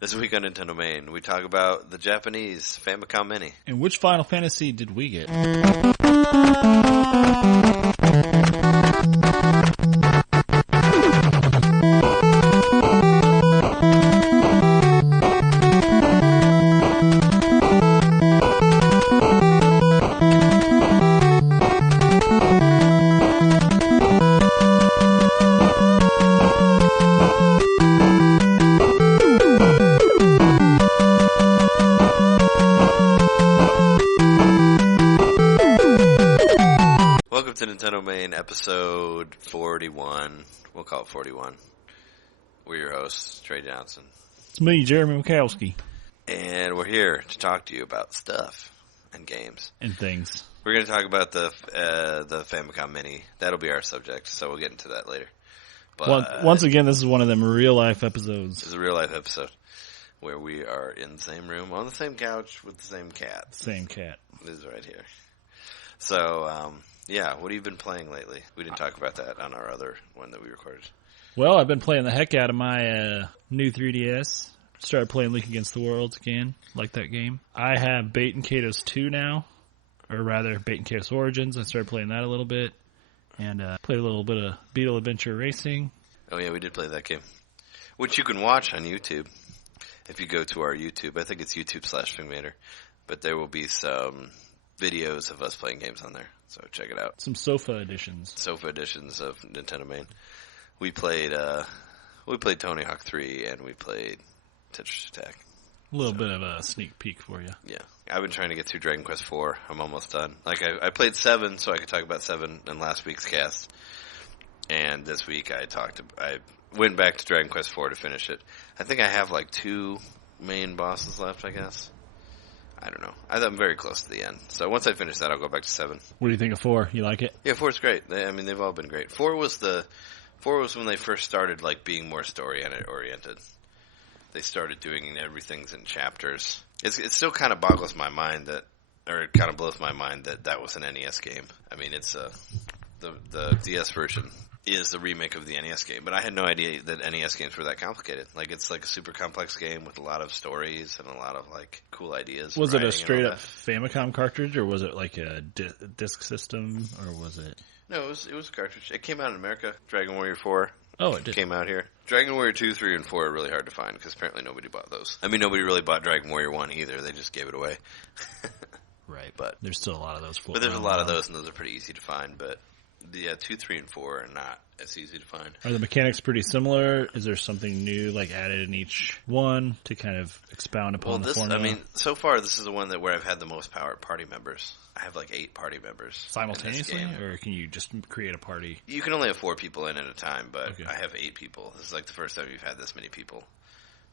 This week on NintenDomain, we talk about the Japanese Famicom Mini. And which Final Fantasy did we get? NintenDomain episode 41. We'll call it 41. We're your hosts, Trey Johnson. It's me, Jeremy Mikowski. And we're here to talk to you about stuff and games. And things. We're going to talk about the Famicom Mini. That'll be our subject, so we'll get into that later. But once again, this is one of them real-life episodes. This is a real-life episode where we are in the same room, on the same couch, with the same cat. Same cat. This is right here. So, yeah, what have you been playing lately? We didn't talk about that on our other one that we recorded. Well, I've been playing the heck out of my new 3DS. Started playing Link Against the Worlds again. Like that game. I have Bait and Kato's 2 now. Or rather, Bait and Kato's Origins. I started playing that a little bit. And played a little bit of Beetle Adventure Racing. Oh, yeah, we did play that game. Which you can watch on YouTube. If you go to our YouTube. I think it's YouTube/Fingmater. But there will be some videos of us playing games on there. So check it out. Some sofa editions. Sofa editions of NintenDomain. We played Tony Hawk 3 and we played Tetris Attack. A little bit of a sneak peek for you. Yeah. I've been trying to get through Dragon Quest 4. I'm almost done. Like I played 7 so I could talk about 7 in last week's cast. And this week I went back to Dragon Quest 4 to finish it. I think I have like 2 main bosses left, I guess. I don't know. I'm very close to the end. So once I finish that, I'll go back to 7. What do you think of 4? You like it? Yeah, 4's great. They've all been great. 4 was when they first started like being more story oriented. They started doing everything's in chapters. It still kind of boggles my mind it kind of blows my mind that was an NES game. I mean, it's the DS version is the remake of the NES game, but I had no idea that NES games were that complicated. Like, it's like a super complex game with a lot of stories and a lot of like cool ideas. Was it a straight up Famicom cartridge, or was it like a disc system, or was it? No, it was a cartridge. It came out in America. Dragon Warrior 4. Oh, it did. Came out here. Dragon Warrior 2, 3, and 4 are really hard to find because apparently nobody bought those. I mean, nobody really bought Dragon Warrior 1 either. They just gave it away. Right. But there's still a lot of those. But there's a lot of those, and those are pretty easy to find. But the 2, 3, and 4 are not as easy to find. Are the mechanics pretty similar? Is there something new, like added in each one to kind of expound upon the formula? I mean, so far this is the one where I've had the most party members. I have like 8 party members simultaneously, or can you just create a party? You can only have 4 people in at a time, but okay. I have 8 people. This is like the first time you've had this many people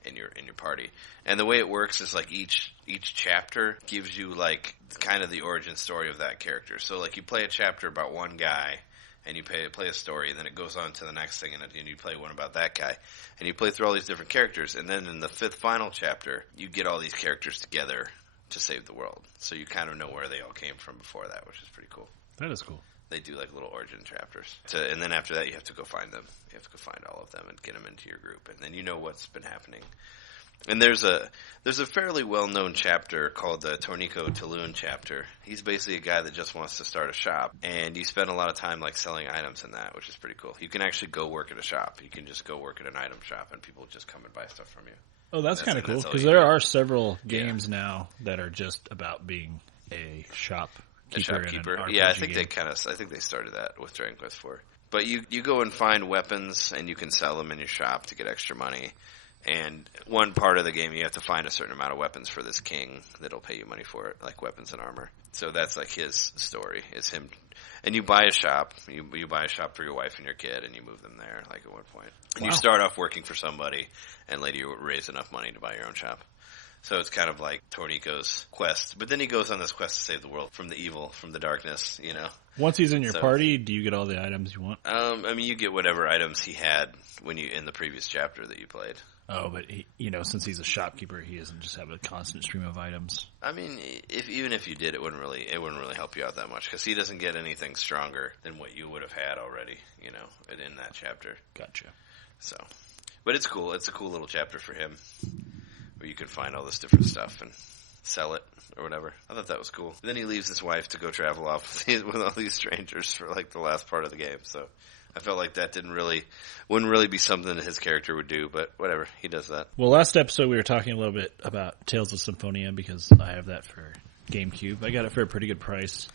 in your party. And the way it works is like each chapter gives you like kind of the origin story of that character. So like you play a chapter about one guy, and you play a story, and then it goes on to the next thing, and you play one about that guy. And you play through all these different characters, and then in the 5th final chapter, you get all these characters together to save the world. So you kind of know where they all came from before that, which is pretty cool. That is cool. They do like little origin chapters. And then after that, you have to go find them. You have to go find all of them and get them into your group, and then you know what's been happening. And there's a fairly well-known chapter called the Tornico Taloon chapter. He's basically a guy that just wants to start a shop, and you spend a lot of time like selling items in that, which is pretty cool. You can actually go work at a shop. You can just go work at an item shop, and people just come and buy stuff from you. Oh, that's kind of cool, because there are several games now that are just about being a shopkeeper. A shopkeeper. Yeah, I think they started that with Dragon Quest 4. But you go and find weapons, and you can sell them in your shop to get extra money. And one part of the game, you have to find a certain amount of weapons for this king that'll pay you money for it, like weapons and armor. So that's like his story, is him. And you buy a shop. You buy a shop for your wife and your kid, and you move them there, like at one point. And you start off working for somebody, and later you raise enough money to buy your own shop. So it's kind of like Tornico's quest. But then he goes on this quest to save the world from the evil, from the darkness, you know. Once he's in your party, do you get all the items you want? I mean, you get whatever items he had in the previous chapter that you played. Oh, but since he's a shopkeeper, he doesn't just have a constant stream of items. I mean, even if you did, it wouldn't really help you out that much, because he doesn't get anything stronger than what you would have had already, in that chapter. Gotcha. So, but it's cool. It's a cool little chapter for him. where you can find all this different stuff and sell it or whatever. I thought that was cool. Then he leaves his wife to go travel off with all these strangers for like the last part of the game. So I felt like that wouldn't really be something that his character would do, but whatever, he does that. Well, last episode we were talking a little bit about Tales of Symphonia because I have that for GameCube. I got it for a pretty good price.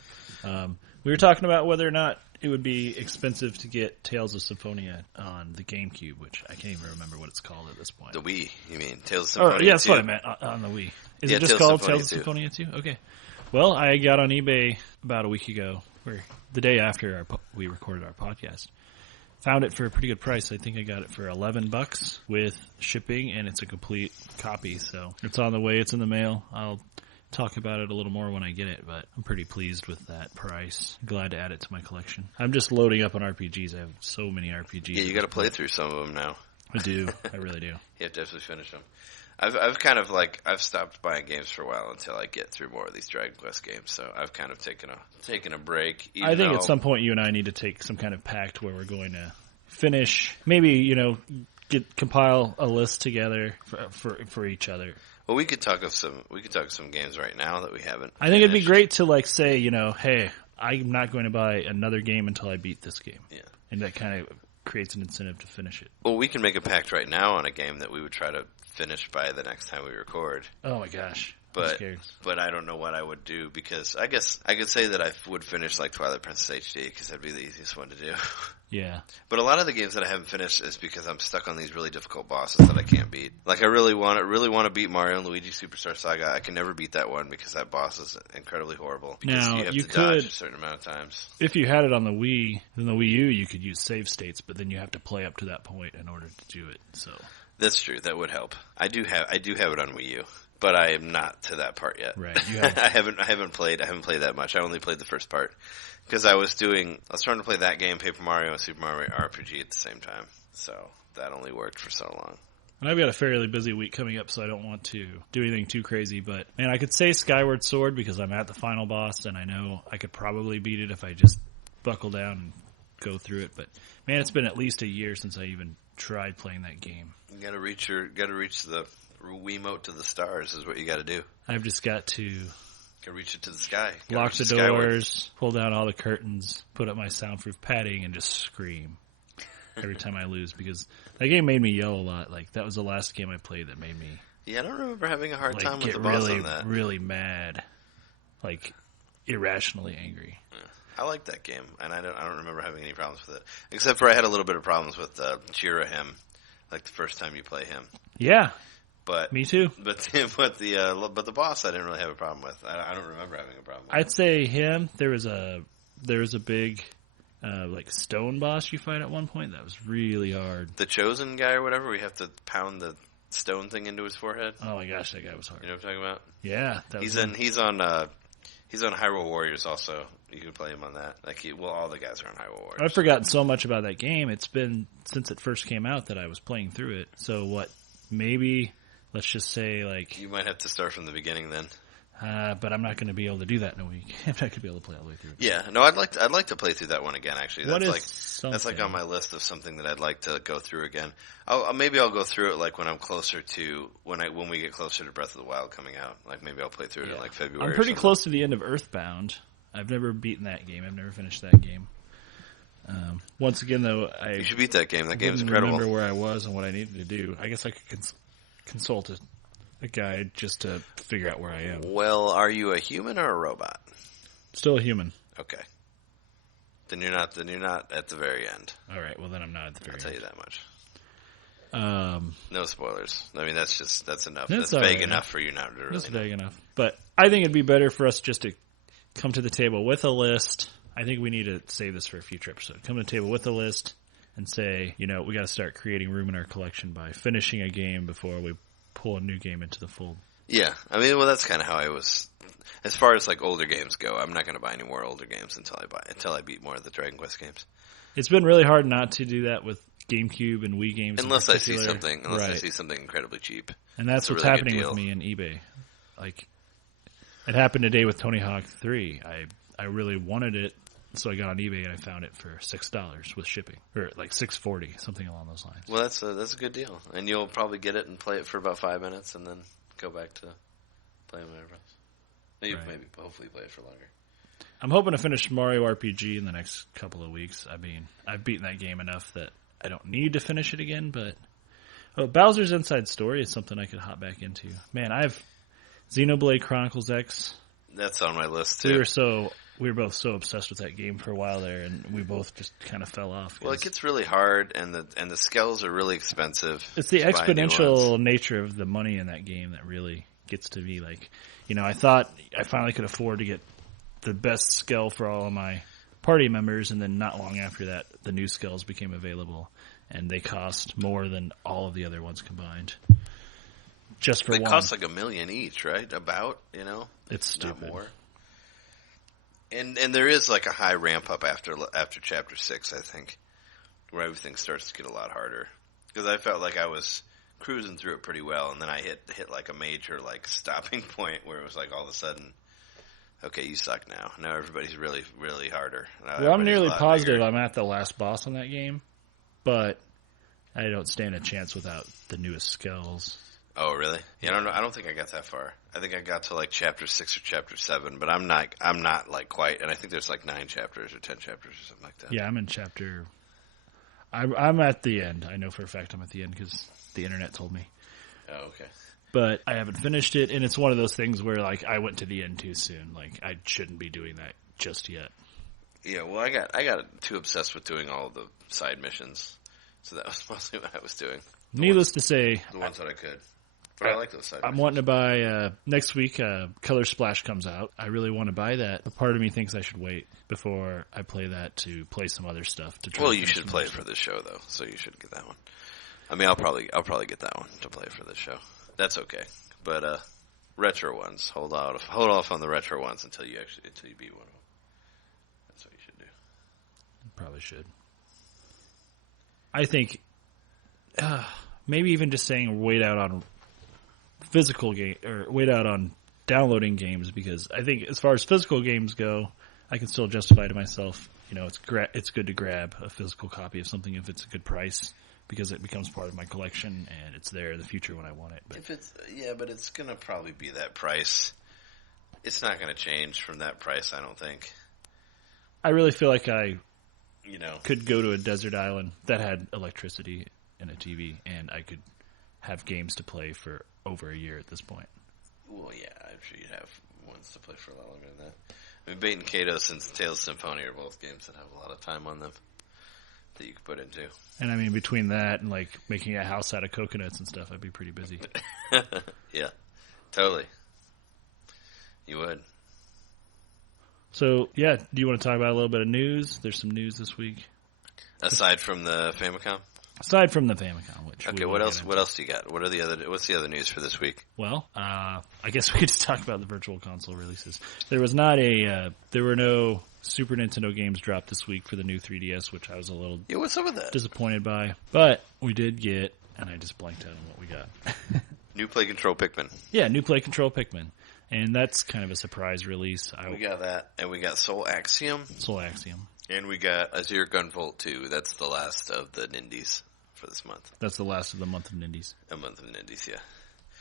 We were talking about whether or not it would be expensive to get Tales of Symphonia on the GameCube, which I can't even remember what it's called at this point. The Wii, you mean? Tales of Symphonia 2? Yeah, that's what I meant, on the Wii. Is it just called Tales of Symphonia 2? Okay. Well, I got on eBay about a week ago, or the day after we recorded our podcast. Found it for a pretty good price. I think I got it for $11 with shipping, and it's a complete copy. So it's on the way. It's in the mail. I'll talk about it a little more when I get it, but I'm pretty pleased with that price. Glad to add it to my collection. I'm just loading up on RPGs. I have so many RPGs. Yeah, you got to play through some of them now. I do. I really do. You have to definitely finish them. I've kind of I've stopped buying games for a while until I get through more of these Dragon Quest games. So I've kind of taken a break. I think at some point you and I need to take some kind of pact where we're going to finish. Maybe compile a list together for each other. Well, we could talk of some games right now that we haven't. I think it'd be great to say, hey, I'm not going to buy another game until I beat this game. Yeah, and that kind of creates an incentive to finish it. Well, we can make a pact right now on a game that we would try to finish by the next time we record. Oh my gosh. But I don't know what I would do because I guess I could say that I would finish like Twilight Princess HD because that'd be the easiest one to do. Yeah. But a lot of the games that I haven't finished is because I'm stuck on these really difficult bosses that I can't beat. Like I really want to beat Mario and Luigi Superstar Saga. I can never beat that one because that boss is incredibly horrible. Because now, you have to dodge a certain amount of times. If you had it on the Wii, then the Wii U, you could use save states, but then you have to play up to that point in order to do it. So that's true. That would help. I do have it on Wii U. But I am not to that part yet. Right. I haven't played that much. I only played the first part because I was trying to play that game, Paper Mario, and Super Mario RPG at the same time. So that only worked for so long. And I've got a fairly busy week coming up, so I don't want to do anything too crazy. But man, I could say Skyward Sword because I'm at the final boss, and I know I could probably beat it if I just buckle down and go through it. But man, it's been at least a year since I even tried playing that game. You got to reach the Wiimote to the stars is what you got to do. I've just got to reach it to the sky. Lock the doors, pull down all the curtains, put up my soundproof padding, and just scream every time I lose because that game made me yell a lot. Like that was the last game I played that made me. Yeah, I don't remember having a hard time with the boss on that. Really mad, like irrationally angry. Yeah. I like that game, and I don't remember having any problems with it, except for I had a little bit of problems with Jirahim, like the first time you play him. Yeah. But me too. But the boss I didn't really have a problem with. I don't remember having a problem with. I'd say him. There was a big stone boss you fight at one point that was really hard. The Chosen guy or whatever. We have to pound the stone thing into his forehead. Oh my gosh, that guy was hard. You know what I'm talking about? Yeah, he's on Hyrule Warriors also. You can play him on that. All the guys are on Hyrule Warriors. I've forgotten so much about that game. It's been since it first came out that I was playing through it. So what? Maybe. Let's just say, you might have to start from the beginning then. But I'm not going to be able to do that in a week. I'm not going to be able to play all the way through. Yeah, no, I'd like to play through that one again. Actually, that's on my list of something that I'd like to go through again. Maybe I'll go through it when I'm closer to when we get closer to Breath of the Wild coming out. Maybe I'll play through it in February. I'm pretty close to the end of Earthbound. I've never beaten that game. I've never finished that game. Once again, though, you should beat that game. That game is incredible. I remember where I was and what I needed to do. I guess I could consult a guide just to figure out where I am. Well, are you a human or a robot? Still a human. Okay. Then you're not at the very end. All right. Well, then I'm not at the very end. I'll tell you that much. No spoilers. I mean, that's enough. That's vague enough for you not to really know. That's vague enough. But I think it'd be better for us just to come to the table with a list. I think we need to save this for a future episode. Come to the table with a list and say, we got to start creating room in our collection by finishing a game before we pull a new game into the fold. Yeah. I mean, well, that's kind of how I was. As far as older games go, I'm not going to buy any more older games until I beat more of the Dragon Quest games. It's been really hard not to do that with GameCube and Wii games. Unless I see something incredibly cheap. And that's what's really happening with me in eBay. It happened today with Tony Hawk 3. I really wanted it, So I got on eBay and I found it for $6 with shipping, or like $6.40, something along those lines. Well, that's a good deal, and you'll probably get it and play it for about 5 minutes, and then go back to playing whatever else. You maybe hopefully play it for longer. I'm hoping to finish Mario RPG in the next couple of weeks. I mean, I've beaten that game enough that I don't need to finish it again, but Bowser's Inside Story is something I could hop back into. Man, I've Xenoblade Chronicles X. That's on my list too. We were both so obsessed with that game for a while there, and we both just kind of fell off. Well, it gets really hard, and the skills are really expensive. It's the exponential nature of the money in that game that really gets to me. Like, I thought I finally could afford to get the best skill for all of my party members, and then not long after that, the new skills became available, and they cost more than all of the other ones combined. Just for one. They cost like $1 million each, right? About, It's stupid. More. And there is like a high ramp up after chapter 6, I think, where everything starts to get a lot harder. Because I felt like I was cruising through it pretty well, and then I hit like a major like stopping point where it was like all of a sudden, okay, you suck now. Now everybody's really, really harder. Well, I'm nearly positive I'm at the last boss on that game, but I don't stand a chance without the newest skills. Oh, really? Yeah, I don't think I got that far. I think I got to like chapter 6 or chapter 7, but I'm not like quite. And I think there's like 9 chapters or 10 chapters or something like that. Yeah, I'm in chapter. I'm at the end. I know for a fact I'm at the end because the internet told me. Oh, okay. But I haven't finished it, and it's one of those things where like I went to the end too soon. Like I shouldn't be doing that just yet. Yeah, well, I got too obsessed with doing all the side missions, so that was mostly what I was doing. Needless to say, the ones that I could. But I like those side missions. I'm wanting to buy, next week, Color Splash comes out. I really want to buy that. But part of me thinks I should wait before I play that to play some other stuff. Well, you should play it for this show, though, so you should get that one. I mean, I'll probably get that one to play for this show. That's okay. But, retro ones, hold off on the retro ones until you beat one of them. That's what you should do. Probably should. I think, maybe even just saying wait out on physical game, or wait out on downloading games, because I think as far as physical games go, I can still justify to myself, it's good to grab a physical copy of something if it's a good price, because it becomes part of my collection and it's there in the future when I want it. But but it's gonna probably be that price. It's not gonna change from that price, I don't think. I really feel like I could go to a desert island that had electricity and a TV, and I could have games to play for over a year at this point. Well, yeah, I'm sure you'd have ones to play for a lot longer than that. I mean, Bait and Kados and Tales Symphony are both games that have a lot of time on them that you could put into. And I mean, between that and like making a house out of coconuts and stuff, I'd be pretty busy. Yeah, totally. You would. So, yeah, do you want to talk about a little bit of news? There's some news this week. Aside from the Famicom? Aside from the Famicom, which what else do you got? What's the other news for this week? Well, I guess we could just talk about the Virtual Console releases. There were no Super Nintendo games dropped this week for the new 3DS, which I was a little what's up with that? Disappointed by. But we did get, and I just blanked out on what we got. New Play Control Pikmin. Yeah, New Play Control Pikmin. And that's kind of a surprise release. We got that, and we got Soul Axiom. And we got Azure Gunvolt 2. That's the last of the Nindies for this month. That's the last of the month of Nindies. A month of Nindies, yeah.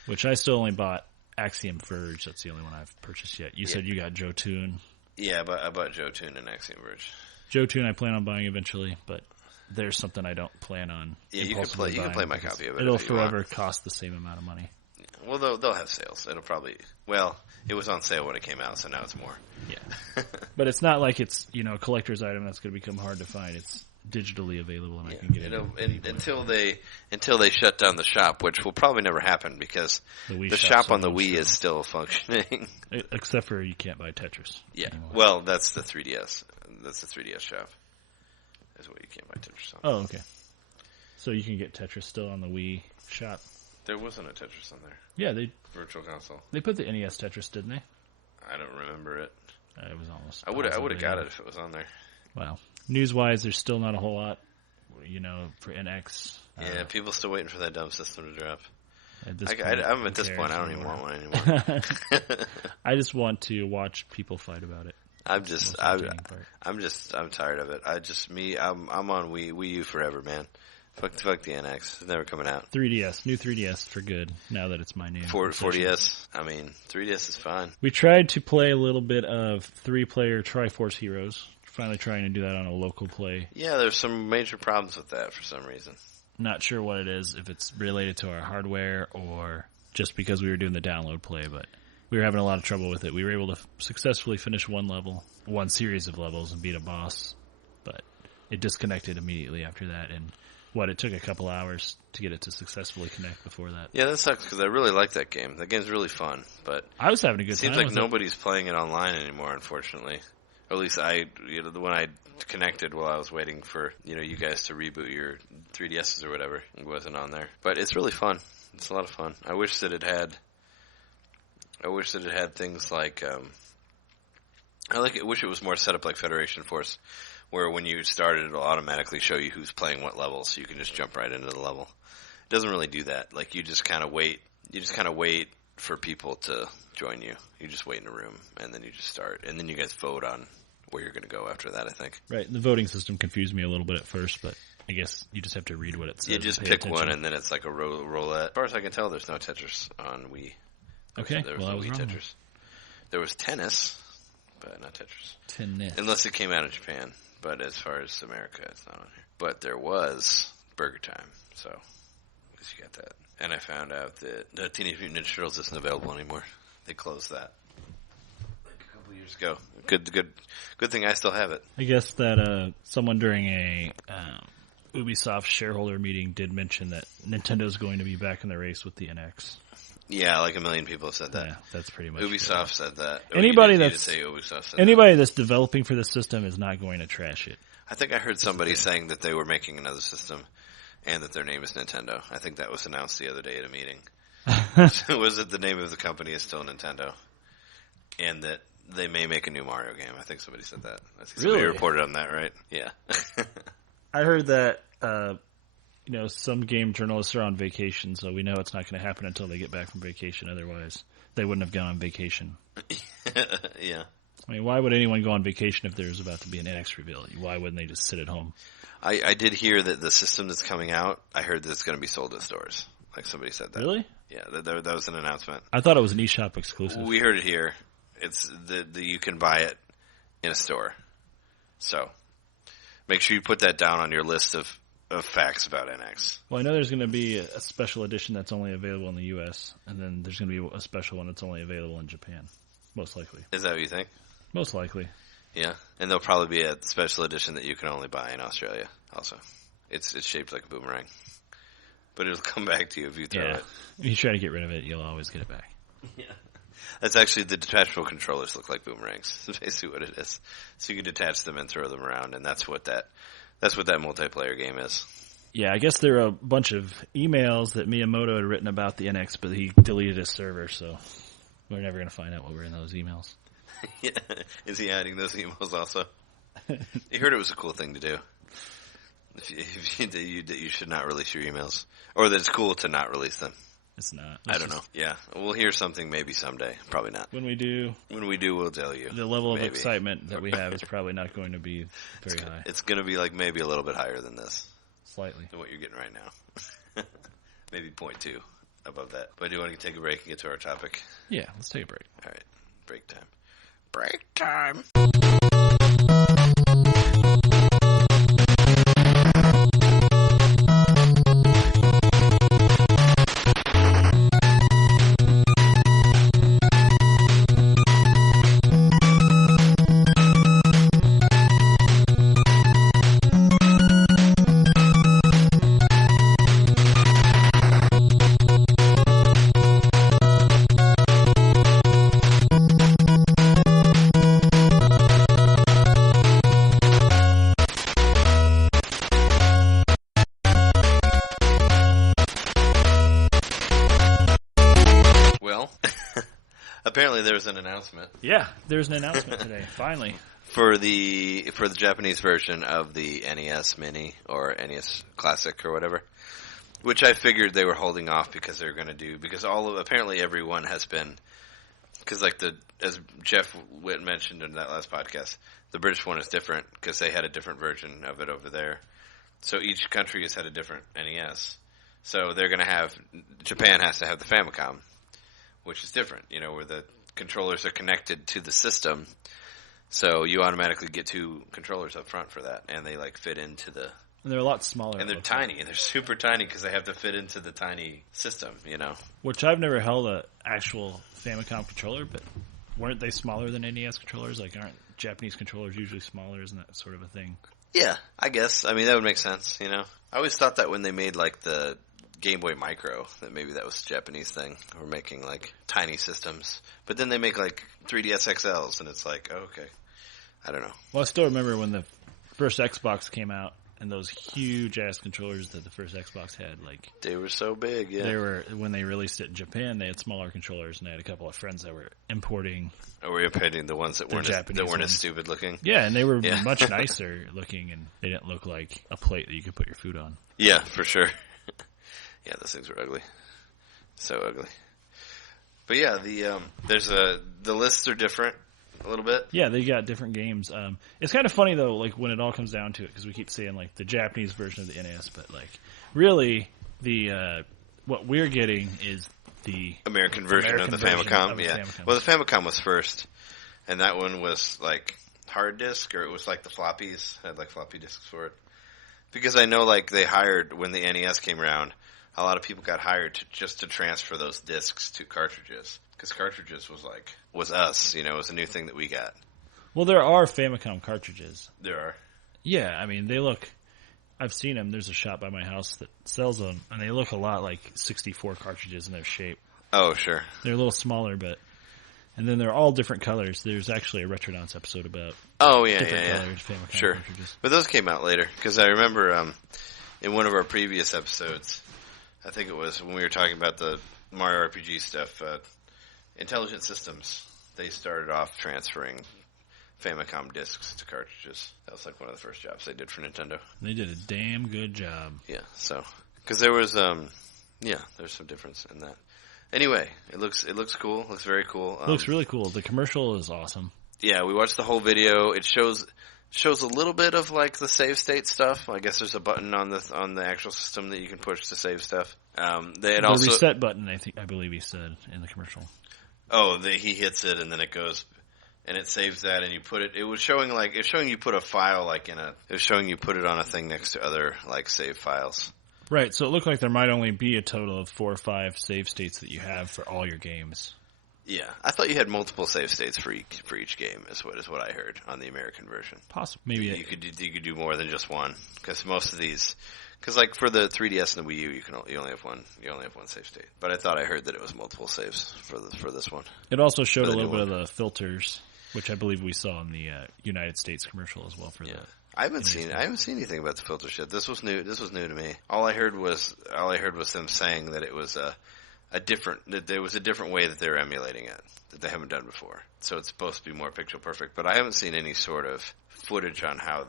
Which I still only bought Axiom Verge. That's the only one I've purchased yet. You said you got Jotun. Yeah, I bought Jotun and Axiom Verge. Jotun I plan on buying eventually, but there's something I don't plan on. Yeah, you can play my copy of it. It'll forever cost the same amount of money. Well, they'll have sales. It'll probably... Well, it was on sale when it came out, so now it's more. Yeah. But it's not like it's, a collector's item that's going to become hard to find. It's digitally available, and I can get it. Until they shut down the shop, which will probably never happen, because the shop on the Wii is still functioning. Except for you can't buy Tetris. Yeah. anymore. Well, that's the 3DS. That's the 3DS shop. That's what you can't buy Tetris on. Oh, okay. So you can get Tetris still on the Wii shop? There wasn't a Tetris on there. Yeah, Virtual Console. They put the NES Tetris, didn't they? I don't remember it. It was almost. I would have got it if it was on there. Wow. News-wise, there's still not a whole lot, for NX. Yeah, people still waiting for that dumb system to drop. At this point, I don't even want one anymore. I just want to watch people fight about it. I'm part. tired of it. I'm on Wii U forever, man. Fuck the NX. It's never coming out. 3DS, new 3DS for good. Now that it's my new 4DS. I mean, 3DS is fine. We tried to play a little bit of 3-player Triforce Heroes. Finally trying to do that on a local play. Yeah, there's some major problems with that for some reason. Not sure what it is, if it's related to our hardware or just because we were doing the download play, but we were having a lot of trouble with it. We were able to successfully finish one series of levels and beat a boss, but it disconnected immediately after that, and it took a couple hours to get it to successfully connect before that. Yeah, that sucks because I really like that game. That game's really fun, but I was having a good time. It seems like nobody's playing it online anymore, unfortunately. Or at least when I connected while I was waiting for, you guys to reboot your 3DSs or whatever, it wasn't on there. But it's really fun. It's a lot of fun. I wish that it had things like, I wish it was more set up like Federation Force, where when you started, it'll automatically show you who's playing what level, so you can just jump right into the level. It doesn't really do that. Like, you just kind of wait. You just kind of wait for people to join you. You just wait in a room, and then you just start. And then you guys vote on where you're going to go after that, I think. Right. The voting system confused me a little bit at first, but I guess you just have to read what it says. You just pick one, and then it's like a roulette. As far as I can tell, there's no Tetris on Wii. Okay, there was I no was Wii wrong. Tetris. There was tennis, but not Tetris. Tennis. Unless it came out of Japan. But as far as America, it's not on here. But there was Burger Time, so at least you got that. And I found out that Teenage Mutant Ninja Turtles isn't available anymore. They closed that like a couple years ago. Good thing I still have it. I guess that someone during a Ubisoft shareholder meeting did mention that Nintendo's going to be back in the race with the NX. Yeah, like a million people have said that. Yeah, that's pretty much Ubisoft said that. Anybody Ubisoft that's developing for the system is not going to trash it. I think I heard somebody saying that they were making another system and that their name is Nintendo. I think that was announced the other day at a meeting. Was it the name of the company is still Nintendo? And that they may make a new Mario game. I think somebody said that. I think somebody reported on that, right? Yeah. I heard that some game journalists are on vacation, so we know it's not going to happen until they get back from vacation. Otherwise, they wouldn't have gone on vacation. Yeah. I mean, why would anyone go on vacation if there's about to be an NX reveal? Why wouldn't they just sit at home? I did hear that the system that's coming out, I heard that it's going to be sold at stores. Like somebody said that. Really? Yeah, that was an announcement. I thought it was an eShop exclusive. We heard it here. It's you can buy it in a store. So make sure you put that down on your list of facts about NX. Well, I know there's going to be a special edition that's only available in the U.S., and then there's going to be a special one that's only available in Japan. Most likely. Is that what you think? Most likely. Yeah, and there'll probably be a special edition that you can only buy in Australia also. It's shaped like a boomerang. But it'll come back to you if you throw it. If you try to get rid of it, you'll always get it back. Yeah. That's actually, the detachable controllers look like boomerangs. That's basically what it is. So you can detach them and throw them around, and that's what that multiplayer game is. Yeah, I guess there are a bunch of emails that Miyamoto had written about the NX, but he deleted his server, so we're never going to find out what were in those emails. Yeah. Is he hiding those emails also? You heard it was a cool thing to do. That you should not release your emails. Or that it's cool to not release them. It's not. I don't know. Yeah. We'll hear something maybe someday. Probably not. When we do, we'll tell you. The level of excitement that we have is probably not going to be very high. It's going to be like maybe a little bit higher than this. Slightly. Than what you're getting right now. Maybe 0.2 above that. But do you want to take a break and get to our topic? Yeah, let's take a break. All right. Break time. Break time. Apparently there was an announcement. Yeah, there's an announcement today, finally. For the Japanese version of the NES Mini or NES Classic or whatever, which I figured they were holding off because they're going to do, because apparently everyone has been Because as Jeff Witt mentioned in that last podcast, the British one is different because they had a different version of it over there. So each country has had a different NES. So they're going to have, Japan has to have the Famicom, which is different, where the controllers are connected to the system. So you automatically get 2 controllers up front for that, and they fit into the... And they're a lot smaller. And they're tiny, and they're super tiny because they have to fit into the tiny system, Which I've never held an actual Famicom controller, but weren't they smaller than NES controllers? Aren't Japanese controllers usually smaller? Isn't that sort of a thing? Yeah, I guess. I mean, that would make sense, I always thought that when they made, the Game Boy Micro, that maybe that was a Japanese thing, or making, tiny systems. But then they make, 3DS XLs, and it's oh, okay. I don't know. Well, I still remember when the first Xbox came out, and those huge-ass controllers that the first Xbox had, they were so big, yeah. When they released it in Japan, they had smaller controllers, and I had a couple of friends that were importing... Or were you importing the ones that weren't as stupid looking? Yeah, and they were much nicer looking, and they didn't look like a plate that you could put your food on. Yeah, for sure. Yeah, those things were ugly. So ugly. But yeah, the lists are different. A little bit? Yeah, they got different games. It's kind of funny, though, when it all comes down to it, because we keep saying, the Japanese version of the NES, but, really, what we're getting is the... American version of the Famicom, yeah. Famicom. Well, the Famicom was first, and that one was, hard disk, or it was, the floppies, had, floppy disks for it. Because I know, they hired, when the NES came around, a lot of people got hired just to transfer those disks to cartridges. Because cartridges was us, it was a new thing that we got. Well, there are Famicom cartridges. There are? Yeah, I mean, they look... I've seen them. There's a shop by my house that sells them, and they look a lot like 64 cartridges in their shape. Oh, sure. They're a little smaller, but... And then they're all different colors. There's actually a Retronauts episode about different colors, Famicom cartridges. But those came out later, because I remember in one of our previous episodes, I think it was when we were talking about the Mario RPG stuff... Intelligent Systems, they started off transferring Famicom discs to cartridges. That was one of the first jobs they did for Nintendo. They did a damn good job. Yeah, so because there was there's some difference in that. Anyway, it looks cool. Looks very cool. It looks really cool. The commercial is awesome. Yeah, we watched the whole video. It shows a little bit of the save state stuff. I guess there's a button on the actual system that you can push to save stuff. The reset button, I believe he said in the commercial. Oh, he hits it and then it goes, and it saves that, and you put it. It was showing you put a file it was showing you put it on a thing next to other save files. Right. So it looked like there might only be a total of 4 or 5 save states that you have for all your games. Yeah, I thought you had multiple save states for each game. Is what I heard on the American version. Possibly, maybe you could do more than just one, because most of these. Because for the 3DS and the Wii U, you only have one save state. But I thought I heard that it was multiple saves for this one. It also showed a little bit of the filters, which I believe we saw in the United States commercial as well for that. I haven't seen anything about the filter shit. This was new to me. All I heard was them saying that it was that there was a different way that they're emulating it that they haven't done before. So it's supposed to be more pixel perfect, but I haven't seen any sort of footage on how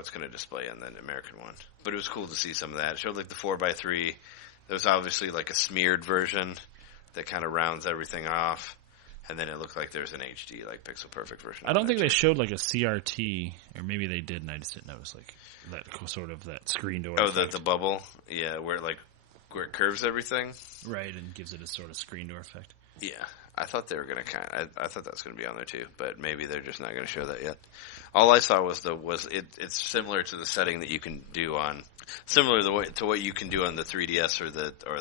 it's going to display in the American one. But it was cool to see some of that. It showed the 4x3. There was obviously a smeared version that kind of rounds everything off. And then it looked like there's an HD, pixel perfect version. I don't think they showed a CRT, or maybe they did and I just didn't notice that sort of that screen door. Oh, the bubble? Yeah, where it curves everything? Right, and gives it a sort of screen door effect. Yeah. I thought they were going to I thought that was going to be on there too, but maybe they're just not going to show that yet. All I saw was it's similar to the setting that you can do to what you can do on the 3DS or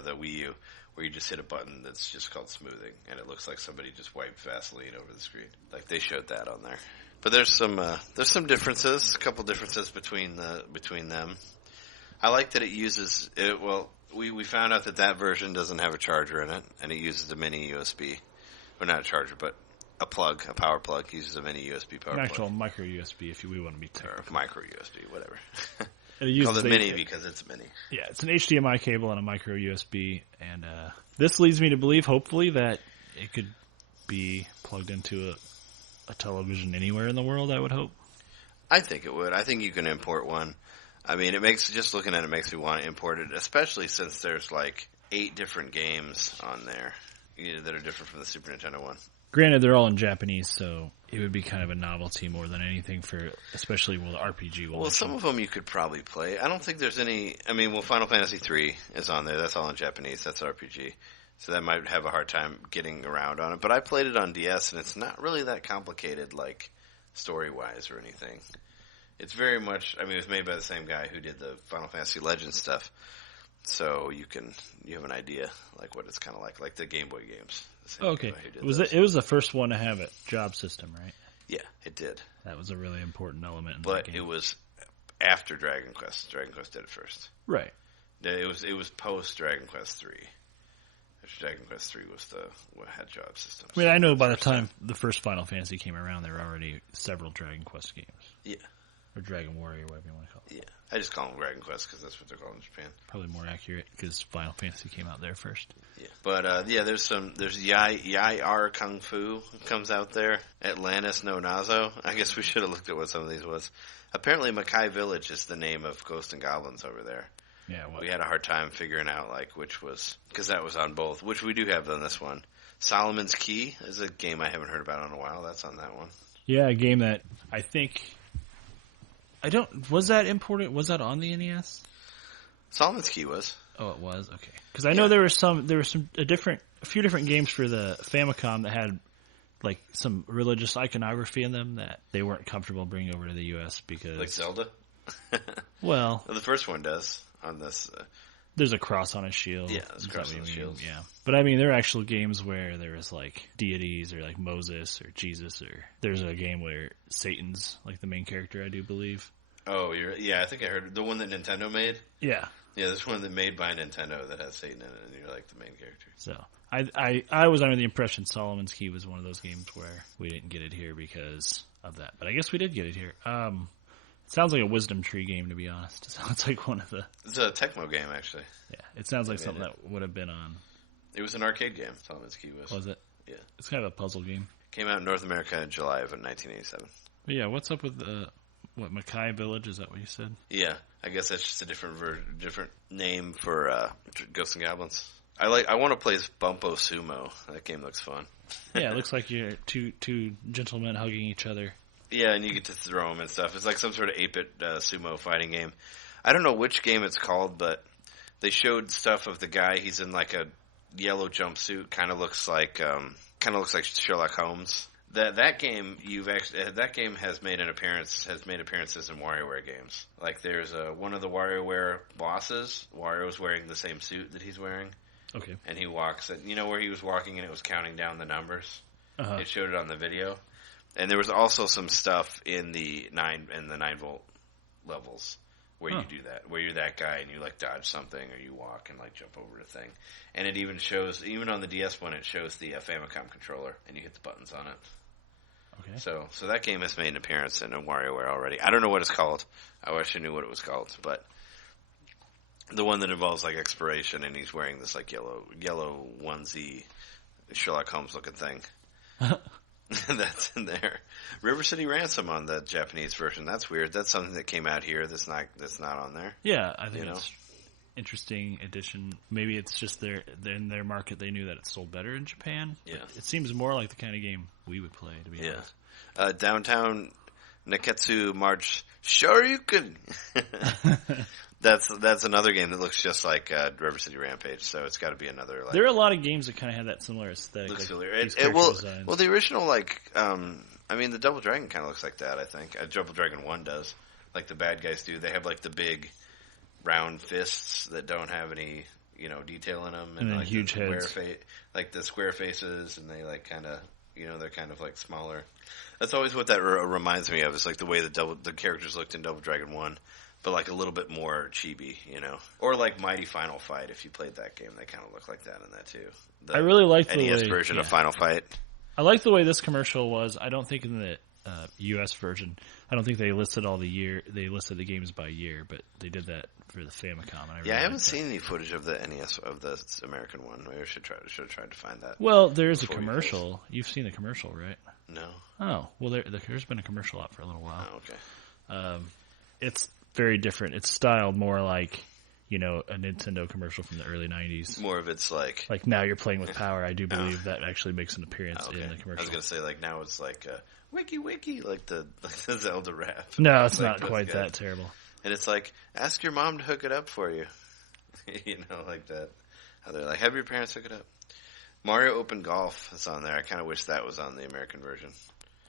the Wii U, where you just hit a button that's just called smoothing, and it looks like somebody just wiped Vaseline over the screen. They showed that on there. But there's some differences, a couple differences between them. I like that it uses it. Well, we found out that version doesn't have a charger in it, and it uses a mini USB. Well, not a charger, but a power plug. It uses a mini USB power plug. An actual micro USB, if we want to be technical. Or micro USB, whatever. Call it mini because it's mini. Yeah, it's an HDMI cable and a micro USB, and this leads me to believe, hopefully, that it could be plugged into a television anywhere in the world, I would hope. I think it would. I think you can import one. I mean, just looking at it makes me want to import it, especially since there's 8 different games on there. that are different from the Super Nintendo one. Granted, they're all in Japanese, so it would be kind of a novelty more than anything for, especially with RPG. Well, some of them you could probably play. I don't think there's any. I mean, well, Final Fantasy III is on there. That's all in Japanese. That's RPG. So that might have a hard time getting around on it. But I played it on DS, and it's not really that complicated, like story-wise or anything. It's very much. I mean, it was made by the same guy who did the Final Fantasy Legends stuff. So you have an idea like what it's kind of like the Game Boy games. Okay, it was the first one to have a job system, right? Yeah, it did. That was a really important element in but that game. It was after Dragon Quest. Dragon Quest did it first. Right. It was post Dragon Quest 3. Dragon Quest 3 was what had job systems. I mean, I know by the time the first Final Fantasy came around, there were already several Dragon Quest games. Yeah. Or Dragon Warrior, whatever you want to call it. Yeah. I just call them Dragon Quest because that's what they're called in Japan. Probably more accurate because Final Fantasy came out there first. Yeah. But, there's Yai R Kung Fu comes out there. Atlantis no Nazo. I guess we should have looked at what some of these was. Apparently Makai Village is the name of Ghosts and Goblins over there. Yeah, we had a hard time figuring out which was, because that was on both, which we do have on this one. Solomon's Key is a game I haven't heard about in a while. That's on that one. Yeah, a game that I think was that imported? Was that on the NES? Solomon's Key was. Oh, it was. Okay, because I know there were a few different games for the Famicom that had like some religious iconography in them that they weren't comfortable bringing over to the US because like Zelda. Well, the first one does. On this, there's a cross on a shield. Yeah, there's a cross on a shield. Yeah, but I mean, there are actual games where there is like deities or like Moses or Jesus, or there's a game where Satan's like the main character, I do believe. Oh, I think I heard the one that Nintendo made. Yeah, there's one that made by Nintendo that has Satan in it, and you're like the main character. So I was under the impression Solomon's Key was one of those games where we didn't get it here because of that, but I guess we did get it here. It sounds like a Wisdom Tree game, to be honest. It sounds like one of the... It's a Tecmo game, actually. Yeah, it sounds like something that would have been on... It was an arcade game, Solomon's Key was. Was it? Yeah. It's kind of a puzzle game. Came out in North America in July of 1987. But yeah, what's up with Makai Village? Is that what you said? Yeah, I guess that's just a different name for Ghosts and Goblins. I want to play Bumpo Sumo. That game looks fun. Yeah, it looks like you're two gentlemen hugging each other. Yeah, and you get to throw them and stuff. It's like some sort of 8-bit sumo fighting game. I don't know which game it's called, but they showed stuff of the guy. He's in like a yellow jumpsuit. Kind of looks like Sherlock Holmes. That game has made appearances in WarioWare games. Like there's one of the WarioWare bosses. Wario's wearing the same suit that he's wearing. Okay. And he walks. Where he was walking and it was counting down the numbers. Uh-huh. It showed it on the video. And there was also some stuff in the 9-volt levels where you do that, where you're that guy and you like dodge something or you walk and like jump over a thing. And it even shows, even on the DS one, it shows the Famicom controller and you hit the buttons on it. Okay. So that game has made an appearance in WarioWare already. I don't know what it's called. I wish I knew what it was called, but the one that involves like exploration and he's wearing this like yellow onesie Sherlock Holmes looking thing. That's in there. River City Ransom on the Japanese version. That's weird. That's something that came out here that's not on there. Yeah, I think it's interesting addition. Maybe it's just in their market they knew that it sold better in Japan. Yeah. It seems more like the kind of game we would play, to be honest. Downtown Neketsu March Shoryuken. That's another game that looks just like River City Rampage, so it's got to be another. There are a lot of games that kind of have that similar aesthetic. Looks familiar. Well, the original, the Double Dragon kind of looks like that. I think Double Dragon 1 does, like the bad guys do. They have like the big round fists that don't have any detail in them, and like huge heads, like the square faces, and they like kind of they're kind of like smaller. That's always what that reminds me of. Is like the way the characters looked in Double Dragon 1. But like a little bit more chibi, or like Mighty Final Fight. If you played that game, they kind of look like that in that too. I really like the NES version of Final Fight. I like the way this commercial was. I don't think in the U.S. version, I don't think they listed all the year. They listed the games by year, but they did that for the Famicom. And I haven't seen any footage of the NES of the American one. Maybe I should have tried to find that. Well, there is a commercial. You've seen the commercial, right? No. Oh, well, there's been a commercial out for a little while. Oh, okay. It's very different. It's styled more like a Nintendo commercial from the early 90s. More of it's like now you're playing with power. I do believe that actually makes an appearance in the commercial. I was going to say, like, now it's like wiki, like the Zelda rap. No, it's not quite that terrible. And it's like, ask your mom to hook it up for you. Like that. How they're like, have your parents hook it up. Mario Open Golf is on there. I kind of wish that was on the American version.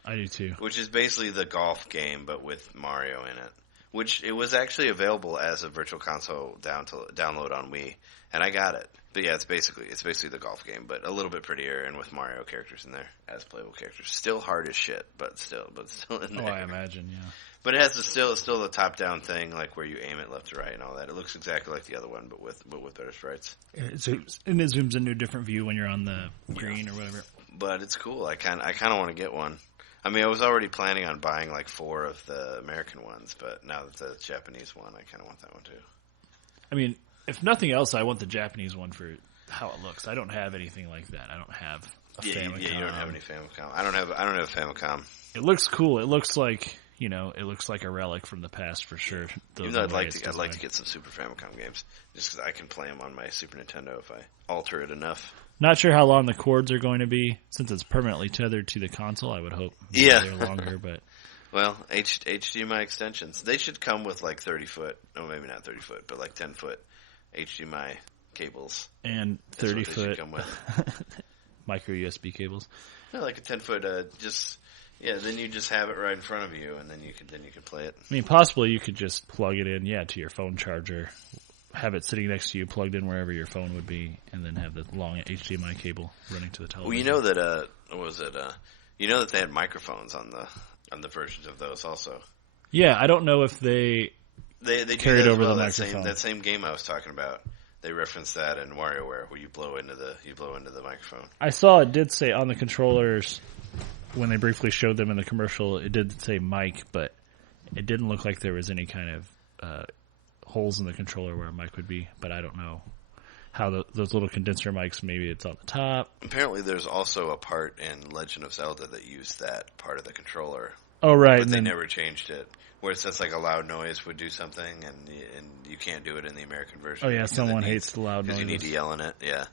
I do too. Which is basically the golf game, but with Mario in it. Which it was actually available as a virtual console download on Wii, and I got it. But yeah, it's basically the golf game, but a little bit prettier and with Mario characters in there as playable characters. Still hard as shit, but still in there. Oh, I imagine, yeah. But it has still the top down thing, like where you aim it left to right and all that. It looks exactly like the other one, but with better sprites. It zooms into a different view when you're on the green or whatever. But it's cool. I kind of want to get one. I mean, I was already planning on buying like 4 of the American ones, but now that the Japanese one, I kind of want that one too. I mean, if nothing else, I want the Japanese one for how it looks. I don't have anything like that. I don't have a Famicom. Yeah, you don't have any Famicom. I don't have a Famicom. It looks cool. It looks like a relic from the past for sure. Even though I'd like to get some Super Famicom games, just because I can play them on my Super Nintendo if I alter it enough. Not sure how long the cords are going to be, since it's permanently tethered to the console. I would hope they're longer, but well, HDMI extensions. They should come with like 30-foot, or maybe not 30-foot, but like 10-foot HDMI cables and 30-foot micro USB cables. Yeah, like a 10-foot. Then you just have it right in front of you, and then you can play it. I mean, possibly you could just plug it in, to your phone charger. Have it sitting next to you, plugged in wherever your phone would be, and then have the long HDMI cable running to the television. Well, you know that that they had microphones on the versions of those also. Yeah, I don't know if they carried over the microphone. That same game I was talking about. They referenced that in WarioWare, where you blow into the microphone. I saw it did say on the controllers when they briefly showed them in the commercial. It did say mic, but it didn't look like there was any kind of holes in the controller where a mic would be, but I don't know how those little condenser mics, maybe it's on the top. Apparently there's also a part in Legend of Zelda that used that part of the controller. Oh, right. But they never changed it. Where it says like a loud noise would do something, and you can't do it in the American version. Oh, yeah, someone hates the loud noise. Because you need to yell in it, yeah.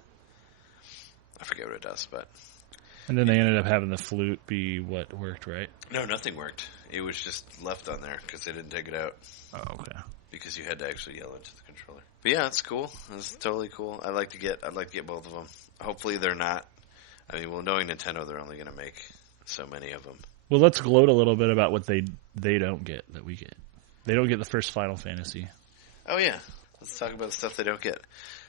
I forget what it does, but... And then they ended up having the flute be what worked, right? No, nothing worked. It was just left on there because they didn't take it out. Oh, okay. Because you had to actually yell into the controller. But yeah, it's cool. It's totally cool. I'd like to get both of them. Hopefully they're not. I mean, knowing Nintendo, they're only going to make so many of them. Well, let's gloat a little bit about what they don't get that we get. They don't get the first Final Fantasy. Oh yeah, let's talk about the stuff they don't get.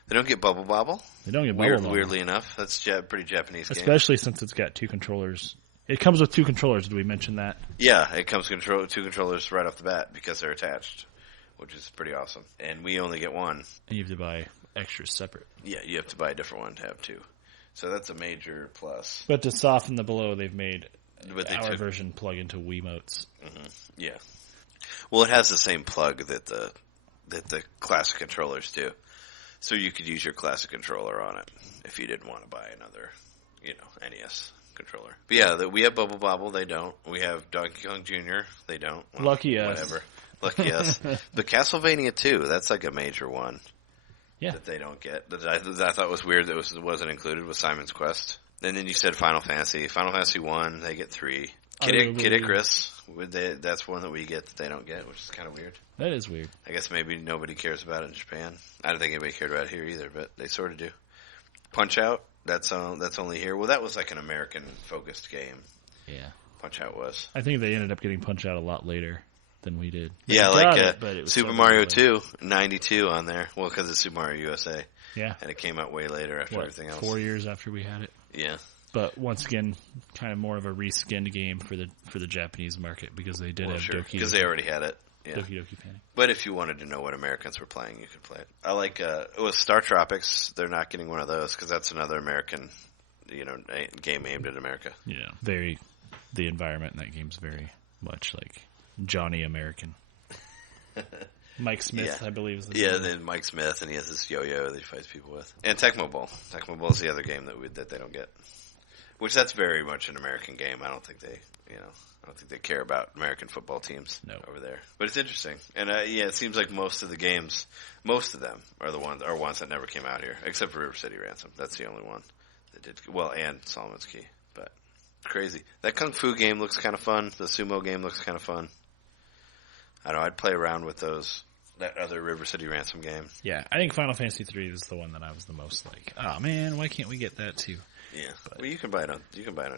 They don't get Bubble Bobble. They don't get Bubble Bobble. Weirdly enough, that's pretty Japanese game. Especially since it's got 2 controllers. It comes with 2 controllers. Did we mention that? Yeah, it comes with 2 controllers right off the bat because they're attached, which is pretty awesome. And we only get 1. And you have to buy extras separate. Yeah, you have to buy a different one to have 2. So that's a major plus. But to soften the blow, they've made our version plug into Wiimotes. Mm-hmm. Yeah. Well, it has the same plug that the classic controllers do. So you could use your classic controller on it if you didn't want to buy another, NES controller. But yeah, we have Bubble Bobble. They don't. We have Donkey Kong Jr. They don't. Well, Lucky us. Whatever. Lucky us. But Castlevania 2, that's like a major one. Yeah. That they don't get. That I thought was weird that wasn't included with Simon's Quest. And then you said Final Fantasy. Final Fantasy 1, they get 3. Kid Icarus, that's one that we get that they don't get, which is kind of weird. That is weird. I guess maybe nobody cares about it in Japan. I don't think anybody cared about it here either, but they sort of do. Punch Out, that's only here. Well, that was like an American-focused game. Yeah. Punch Out was. I think they ended up getting Punch Out a lot later than we did. Yeah, like Super Mario 2, 92 on there. Well, because it's Super Mario USA. Yeah. And it came out way later after everything else. 4 years after we had it. Yeah. But once again, kind of more of a reskinned game for the Japanese market because they did have Doki. Because they already had it. Yeah. Doki Doki Panic. But if you wanted to know what Americans were playing, you could play it. I like it was Star Tropics. They're not getting one of those because that's another American, game aimed at America. Yeah, the environment in that game's very much like Johnny American. Mike Smith, yeah. I believe, is the name. Then Mike Smith, and he has this yo-yo that he fights people with. And Tecmo Bowl. Tecmo Bowl is the other game that they don't get. Which that's very much an American game. I don't think they care about American football teams over there. But it's interesting. And it seems like most of them are ones that never came out here, except for River City Ransom. That's the only one that did well, and Solomon's Key. But crazy. That Kung Fu game looks kind of fun. The sumo game looks kind of fun. I don't know. I'd play around with those. That other River City Ransom game. Yeah, I think Final Fantasy 3 is the one that I was the most like, oh man, why can't we get that too? Yeah, but, well, you can buy it on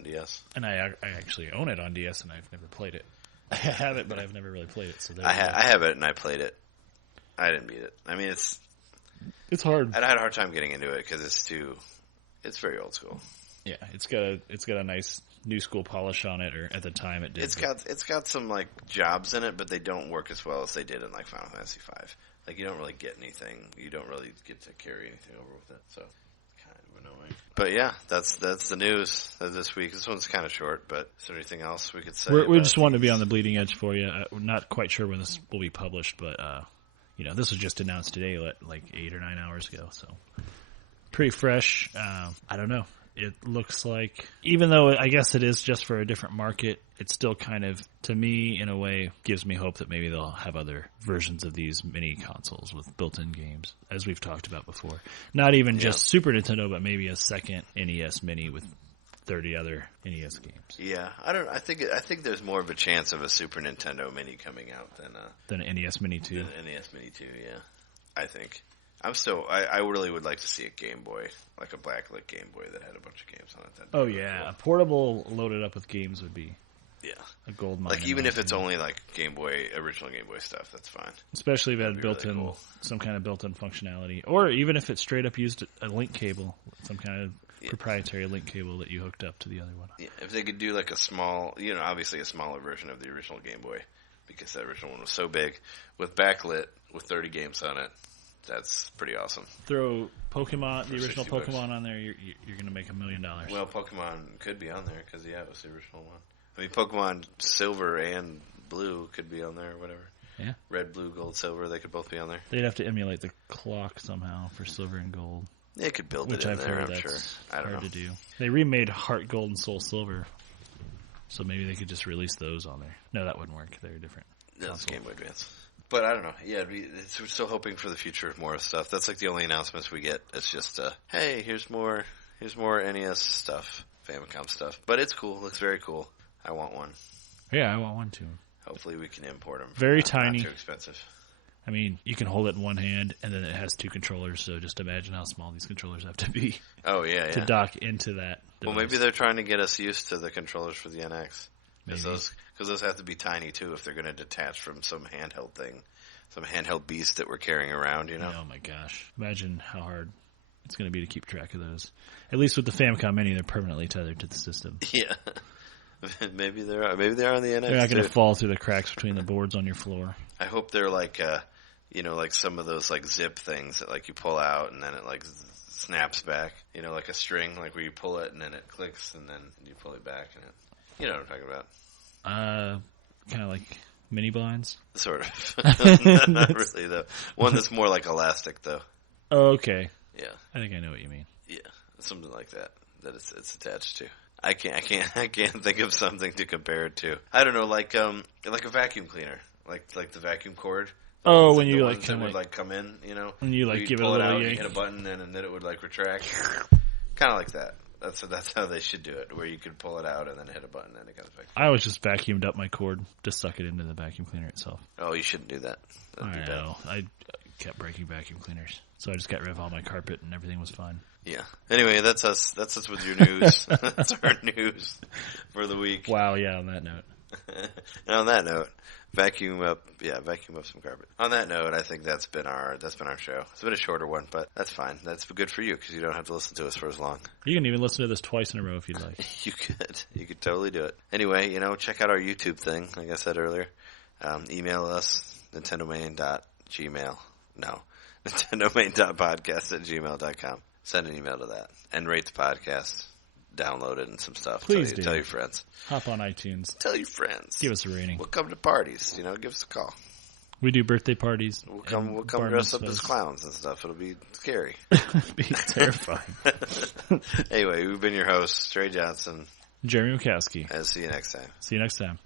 DS. And I actually own it on DS, and I've never played it. I have it, but I've never really played it. So I have it, and I played it. I didn't beat it. I mean, it's hard. I had a hard time getting into it because it's very old school. Yeah, it's got a nice new school polish on it, or at the time it did. It's got some like jobs in it, but they don't work as well as they did in like Final Fantasy V. Like you don't really get anything. You don't really get to carry anything over with it. So it's kind of annoying. But yeah, that's the news this week. This one's kind of short, but is there anything else we could say? We just wanted to be on the bleeding edge for you. We're not quite sure when this will be published, but this was just announced today, like 8 or 9 hours ago. So pretty fresh. I don't know. It looks like, even though I guess it is just for a different market, it still kind of, to me, in a way, gives me hope that maybe they'll have other versions of these mini consoles with built-in games, as we've talked about before. Not even just Super Nintendo, but maybe a second NES Mini with 30 other NES games. Yeah, I think there's more of a chance of a Super Nintendo Mini coming out than an NES Mini 2. Than an NES Mini 2, yeah. I think. I really would like to see a Game Boy, like a backlit Game Boy that had a bunch of games on it. Oh yeah, cool. A portable loaded up with games would be a gold mine. Like even if it's only like original Game Boy stuff, that's fine. Especially if it had built-in really cool. Some kind of built-in functionality, or even if it straight up used a link cable, some kind of proprietary link cable that you hooked up to the other one. Yeah, if they could do like a small, obviously a smaller version of the original Game Boy, because that original one was so big, with backlit with 30 games on it. That's pretty awesome. Throw Pokemon, the original Pokemon on there, you're going to make $1 million. Well, Pokemon could be on there because it was the original one. I mean, Pokemon Silver and Blue could be on there or whatever. Yeah. Red, Blue, Gold, Silver, they could both be on there. They'd have to emulate the clock somehow for Silver and Gold. They could build it in there, I'm sure. I don't know. To do. They remade Heart Gold and Soul Silver, so maybe they could just release those on there. No, that wouldn't work. They're different. That's Game Boy Advance. But I don't know. Yeah, we're still hoping for the future of more stuff. That's like the only announcements we get. It's just, hey, here's more NES stuff, Famicom stuff. But it's cool. It looks very cool. I want one. Yeah, I want one too. Hopefully we can import them. Very tiny. Not too expensive. I mean, you can hold it in one hand, and then it has 2 controllers, so just imagine how small these controllers have to be. Oh, yeah. To dock into that device. Well, maybe they're trying to get us used to the controllers for the NX. Because those have to be tiny, too, if they're going to detach from some handheld thing. Some handheld beast that we're carrying around, Oh, my gosh. Imagine how hard it's going to be to keep track of those. At least with the Famicom Mini, they're permanently tethered to the system. Yeah. Maybe they're on the NX, They're not going to fall through the cracks between the boards on your floor. I hope they're like, like some of those, like, zip things that, like, you pull out and then it, like, snaps back. Like a string, like, where you pull it and then it clicks and then you pull it back and it... You know what I'm talking about. Kind of like mini blinds? Sort of. Not really, though. One that's more like elastic, though. Oh, okay. Yeah. I think I know what you mean. Yeah, something like that it's attached to. I can't think of something to compare it to. I don't know, like a vacuum cleaner, like the vacuum cord. Oh, when you like kind of would come in, when you like give it a little yank, you hit a button and then it would like retract, kind of like that. That's how they should do it, where you could pull it out and then hit a button and it comes back. I always just vacuumed up my cord to suck it into the vacuum cleaner itself. Oh, you shouldn't do that. I know. I kept breaking vacuum cleaners, so I just got rid of all my carpet and everything was fine. Yeah. Anyway, that's us. That's us with your news. That's our news for the week. Wow. Yeah. On that note. And on that note, vacuum up some carpet. On that note, I think that's been our show. It's been a shorter one, but that's fine. That's good for you because you don't have to listen to us for as long. You can even listen to this twice in a row if you'd like. You could totally do it. Anyway, check out our YouTube thing. Like I said earlier, email us NintenDomain.podcast@gmail.com. Send an email to that and rate the podcast. Download it and some stuff. Please tell your friends. Hop on iTunes. Tell your friends. Give us a rating. We'll come to parties. Give us a call. We do birthday parties. We'll come bar dress up mitzvahs. as clowns and stuff. It'll be scary. It'd be terrifying. Anyway, we've been your hosts, Trey Johnson. Jeremy Mukowski. And see you next time. See you next time.